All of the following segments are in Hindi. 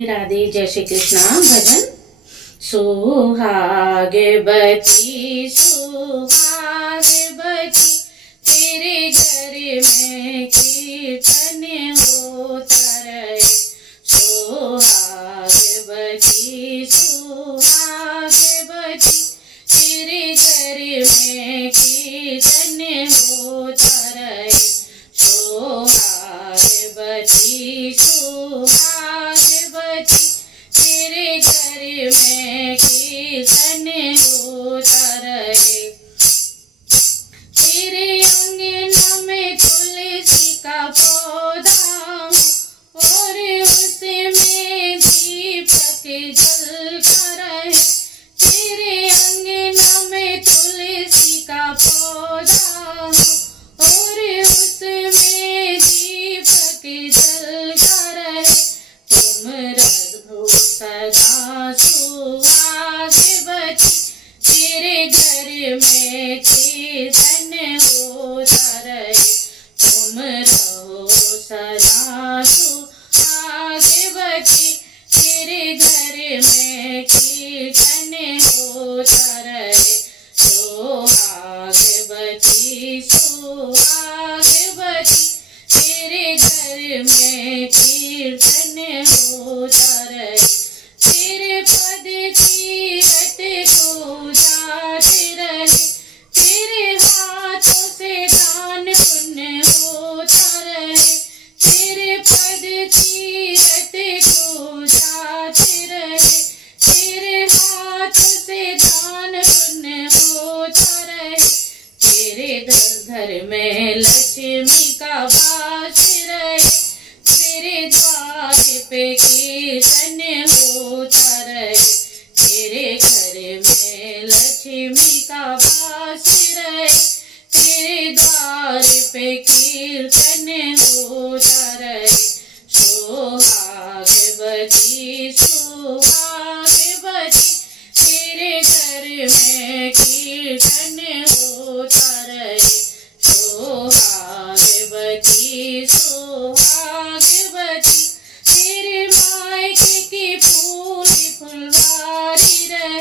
राधे। जय श्री कृष्णा। भजन। सुहागवती सुहागवती तेरे घर में कीर्तन होता रहे। सुहागवती सुहागवती तेरे घर में कीर्तन होता रहे। सुहागवती सुहागवती तेरे घर में कीर्तन होता रहे। तेरे अंगना में तुलसी का पौधा और उसमें दीपक जलता रहे। तेरे अंगना में तुलसी का पौधा और उसमें दीपक जलता रहे। तुम रहो सदा सुहागवती तेरे घर में कीर्तन होता रहे। तुम रहो सदा सुहागवती तेरे घर में कीर्तन होता रहे। सुहागवती सुहागवती तेरे घर में कीर्तन होता रहे। तेरे पद तीरथ को जाते रहे। तेरे हाथों से दान पुण्य होता रहे। तेरे पद तीरथ को जाते रहे। तेरे हाथों से दान पुण्य होता रहे। तेरे घर में लक्ष्मी का वास रहे। तेरे द्वार पे कीर्तन होता रहे। तेरे घर में लक्ष्मी का वास रहे। तेरे द्वार पे कीर्तन होता रहे। सुहागवती सुहागवती तेरे घर में कीर्तन होता रहे। सुहागवती सुहागवती तेरे मायके की फूली फुलवारी रहे।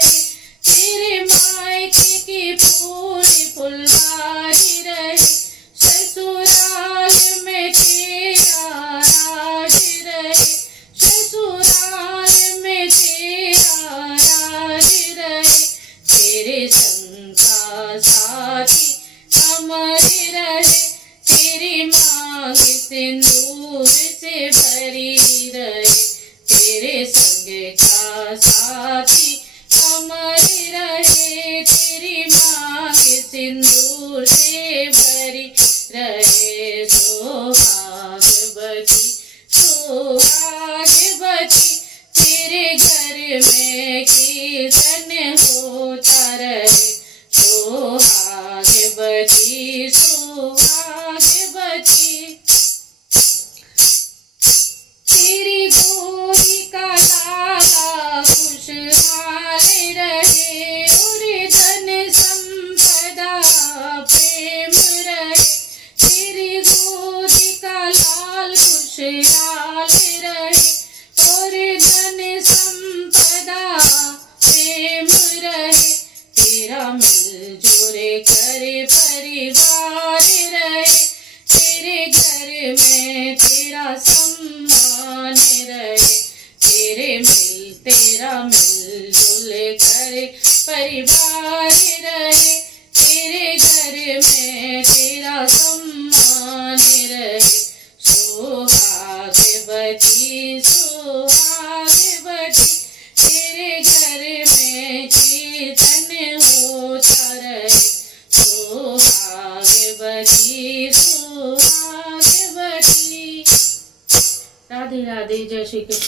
तेरे मायके की फूली फुलवारी रहे। ससुराल में तेरा राज रहे। ससुराल में तेरा राज रहे। तेरे संग का साथी अमर रहे। तेरी मांग सिंदूर से भरी रहे। तेरे संग का साथी अमर रहे। तेरी मांग सिंदूर से भरी रहे। सुहागवती सुहागवती तेरे घर में कीर्तन होता रहे। सुहागवती सुहागवती तेरी गोरी का लाला खुशहाल रहे और धन संपदा प्रेम रहे। तेरी गोरी का लाल खुशहाल रहे और धन संपदा प्रेम रहे। तेरा मिलजुल करे परिवार रहे। तेरे घर में तेरा सम्मान रहे। तेरा मिलजुल करे परिवार रहे। तेरे घर में तेरा सम्मान रहे। सुहागवती सुहागवती तेरे घर में कीर्तन होता रहे। सुहागवती सुहागवती। राधे राधे। जय श्री कृष्ण।